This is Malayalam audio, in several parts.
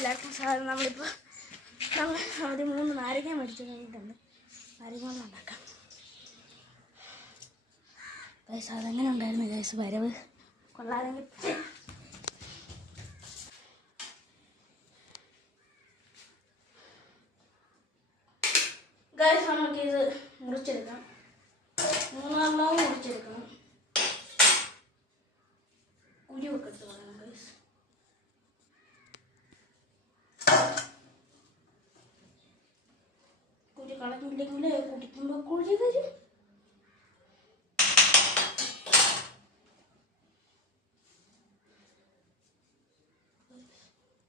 എല്ലാവർക്കും സാധനം നമ്മളിപ്പോൾ ഒരു 3 നാരങ്ങ മേടിച്ച് കഴിഞ്ഞിട്ടുണ്ട്. നാരങ്ങ വെള്ളം ഉണ്ടാക്കാം. ഗൈസ് അതെങ്ങനെ ഉണ്ടായിരുന്നു ഗൈസ് വരവ് കൊള്ളാമെങ്കിൽ ഗൈസ് നമുക്കിത് മുറിച്ചെടുക്കാം. 3 എണ്ണവും മുറിച്ചെടുക്കണം. കുരുവൊക്കെ എടുത്ത് കളയണം ഗൈസ്. കുരു കളഞ്ഞില്ലെങ്കിൽ കുടിക്കുമ്പോൾ കുഴി വരും.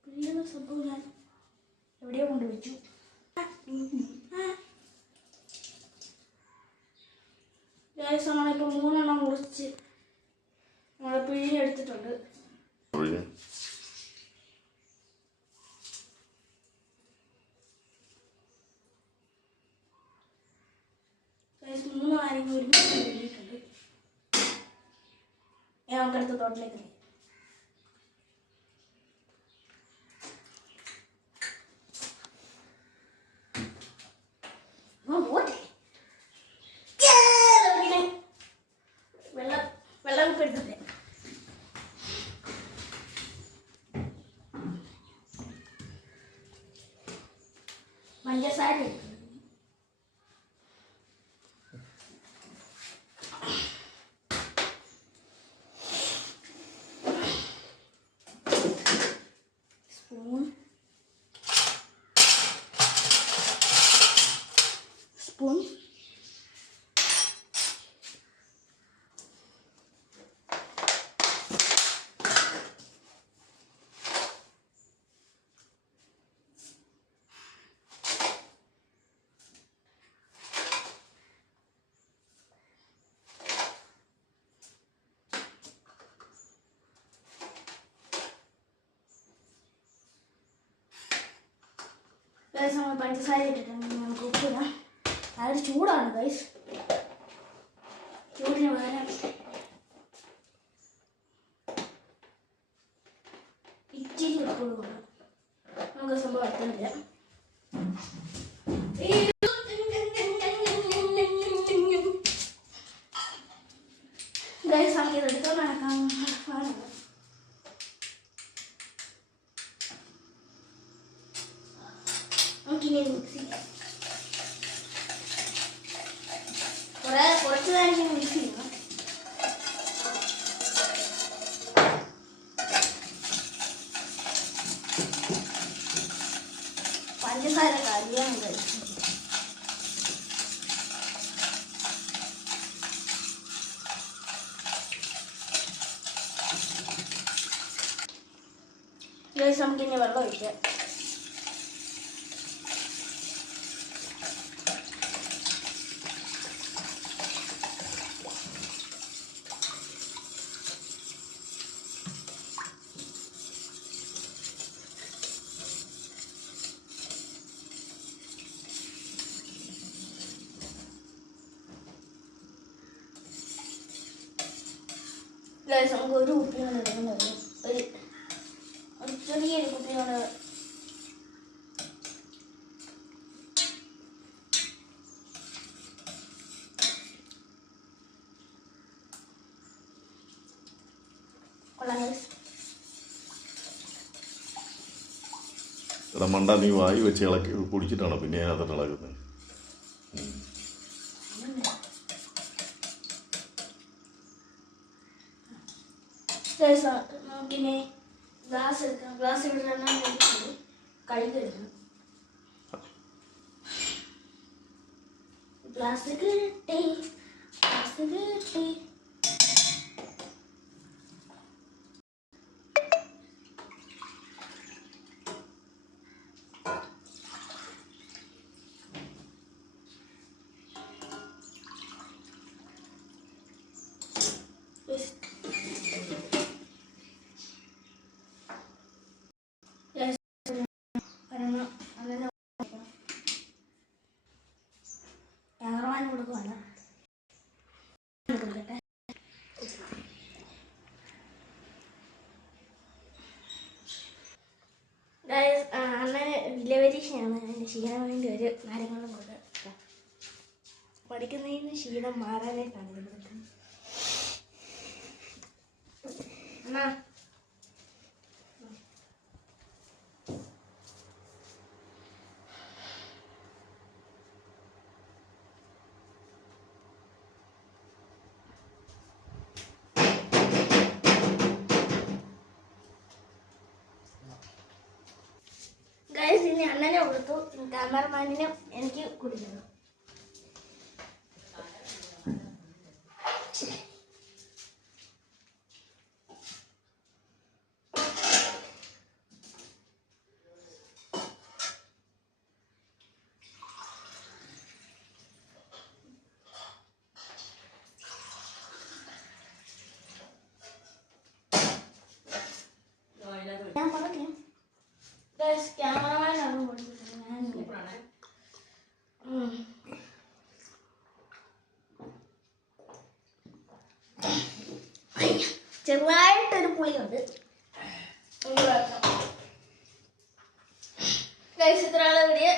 പിഴിയുന്ന സംഭവം ഞാൻ എവിടെയോ കൊണ്ടുവച്ചു. ഗൈസ് നമ്മളിപ്പോൾ 3 എണ്ണം മുറിച്ച് നമ്മൾ പിഴിഞ്ഞെടുത്തിട്ടുണ്ട്. ഗൈസ് 3 നാരങ്ങ ഒരുമിച്ച് പിഴിഞ്ഞിട്ടുണ്ട്. നമുക്കടുത്ത തോട്ടിലേക്ക് വെള്ളം എടുത്തിട്ട് പഞ്ചസാര സ്പൂൺ ഗൈസ് നമ്മൾ പഞ്ചസാര ഇട്ടിട്ടുണ്ട്. നമുക്ക് ഉപ്പിടാം. അതൊരു ചൂടാണ് ഗൈസ്. ചൂടിന് പകരം ഇച്ചിരി ഉപ്പ് കൊടുക്കണം. നമുക്ക് സംഭവം അടുത്തില്ല. ഗൈസ് നമുക്ക് ഇതെടുത്തോണ്ട് നടക്കാം. നമുക്കിനി മിക്സ് ചെയ്യാം. കുറച്ച് നേരം ഇങ്ങനെ മിക്സ് ചെയ്യണം. പഞ്ചസാര കരിയാണ് കഴിച്ചത്. നമുക്കിനി വെള്ളം ഒഴിക്കാം. നമുക്ക് ഒരു കുപ്പിയോട് എടുക്കുന്നത് ഒരു ചെറിയൊരു കുപ്പിയോട് മണ്ട നീ വായി വെച്ച് ഇളക്കി കുടിച്ചിട്ടാണ് പിന്നെ അതിന് ഇളകുന്നത്. നമുക്കിനി ഗ്ലാസ് എടുക്കാം. ഗ്ലാസ് ഇവിടെ കഴുകെടുക്കണം. ഗ്ലാസ് കിട്ടി. കൊടുക്കുവാണ്. ഗൈസ് ചെയ്യാൻ വേണ്ടി ഒരു നാരങ്ങളും കൊണ്ട് പഠിക്കുന്നതിന് ക്ഷീണം മാറാനായിട്ടാണ് ഇത് പഠിക്കുന്നത്. എന്നാ ഗൈസ് ഇനി അണ്ണനെ കൊടുത്തു, ക്യാമറമാനിനും എനിക്ക് കുടിക്കുന്നു. ഞാൻ പറഞ്ഞു ഗൈസ് ക്യാമറമാനാണ് കൊടുത്തിട്ടുള്ളത്. ഞാൻ ചെറുതായിട്ടൊരു പുളിയുണ്ട്. ഗൈസ് ഇത്രയുള്ള വീഡിയോ.